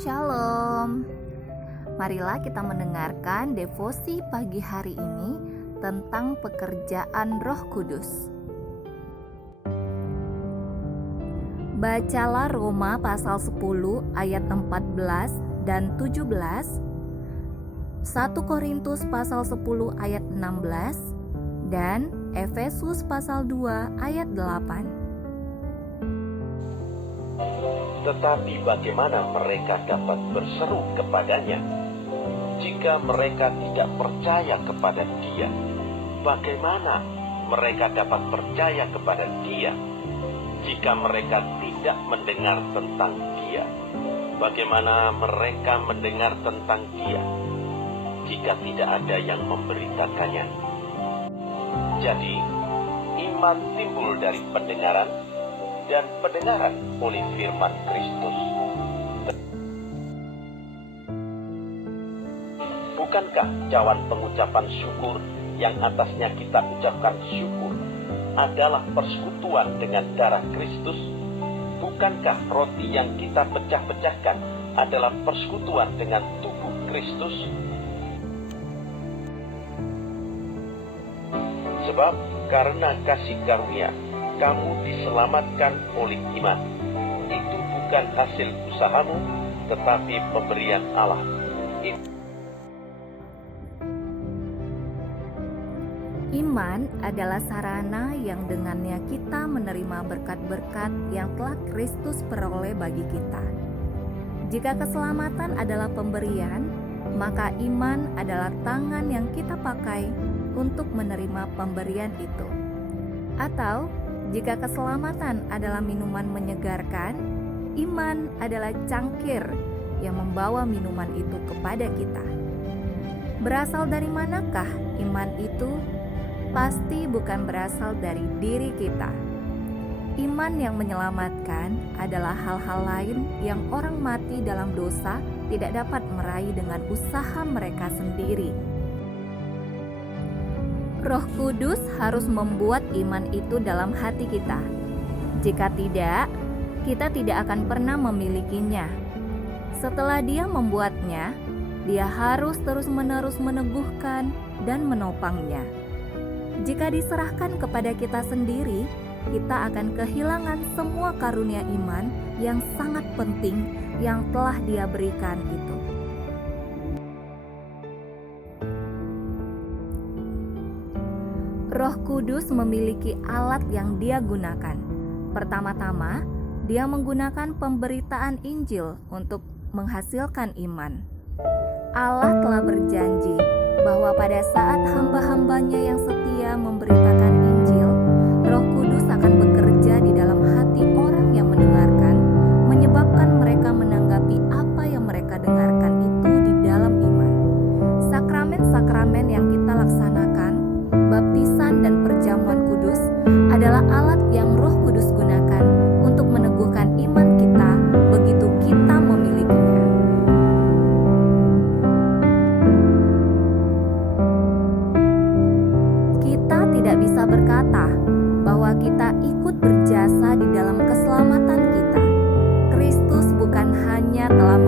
Shalom. Marilah kita mendengarkan devosi pagi hari ini tentang pekerjaan Roh Kudus. Bacalah Roma pasal 10 ayat 14 dan 17, 1 Korintus pasal 10 ayat 16, dan Efesus pasal 2 ayat 8. Tetapi bagaimana mereka dapat berseru kepadanya jika mereka tidak percaya kepada Dia? Bagaimana mereka dapat percaya kepada Dia jika mereka tidak mendengar tentang Dia? Bagaimana mereka mendengar tentang Dia jika tidak ada yang memberitakannya? Jadi, iman timbul dari pendengaran, dan pendengaran oleh firman Kristus. Bukankah cawan pengucapan syukur yang atasnya kita ucapkan syukur adalah persekutuan dengan darah Kristus? Bukankah roti yang kita pecah-pecahkan adalah persekutuan dengan tubuh Kristus? Sebab karena kasih karunia kamu diselamatkan oleh iman. Itu bukan hasil usahamu, tetapi pemberian Allah. Iman adalah sarana yang dengannya kita menerima berkat-berkat yang telah Kristus peroleh bagi kita. Jika keselamatan adalah pemberian, maka iman adalah tangan yang kita pakai untuk menerima pemberian itu. Atau jika keselamatan adalah minuman menyegarkan, iman adalah cangkir yang membawa minuman itu kepada kita. Berasal dari manakah iman itu? Pasti bukan berasal dari diri kita. Iman yang menyelamatkan adalah hal-hal lain yang orang mati dalam dosa tidak dapat meraih dengan usaha mereka sendiri. Roh Kudus harus membuat iman itu dalam hati kita. Jika tidak, kita tidak akan pernah memilikinya. Setelah Dia membuatnya, Dia harus terus-menerus meneguhkan dan menopangnya. Jika diserahkan kepada kita sendiri, kita akan kehilangan semua karunia iman yang sangat penting yang telah Dia berikan itu. Roh Kudus memiliki alat yang Dia gunakan. Pertama-tama, Dia menggunakan pemberitaan Injil untuk menghasilkan iman. Allah telah berjanji bahwa pada saat hamba-hambanya yang setia memberitakan Injil, Roh Kudus akan bekerja di dalam hati orang yang mendengarkan, menyebabkan mereka menanggapi apa yang mereka dengarkan itu di dalam iman. Sakramen-sakramen yang kita laksanakan, baptisan dan perjamuan kudus adalah alat yang Roh Kudus gunakan untuk meneguhkan iman kita begitu kita memilikinya. Kita tidak bisa berkata bahwa kita ikut berjasa di dalam keselamatan kita. Kristus bukan hanya telah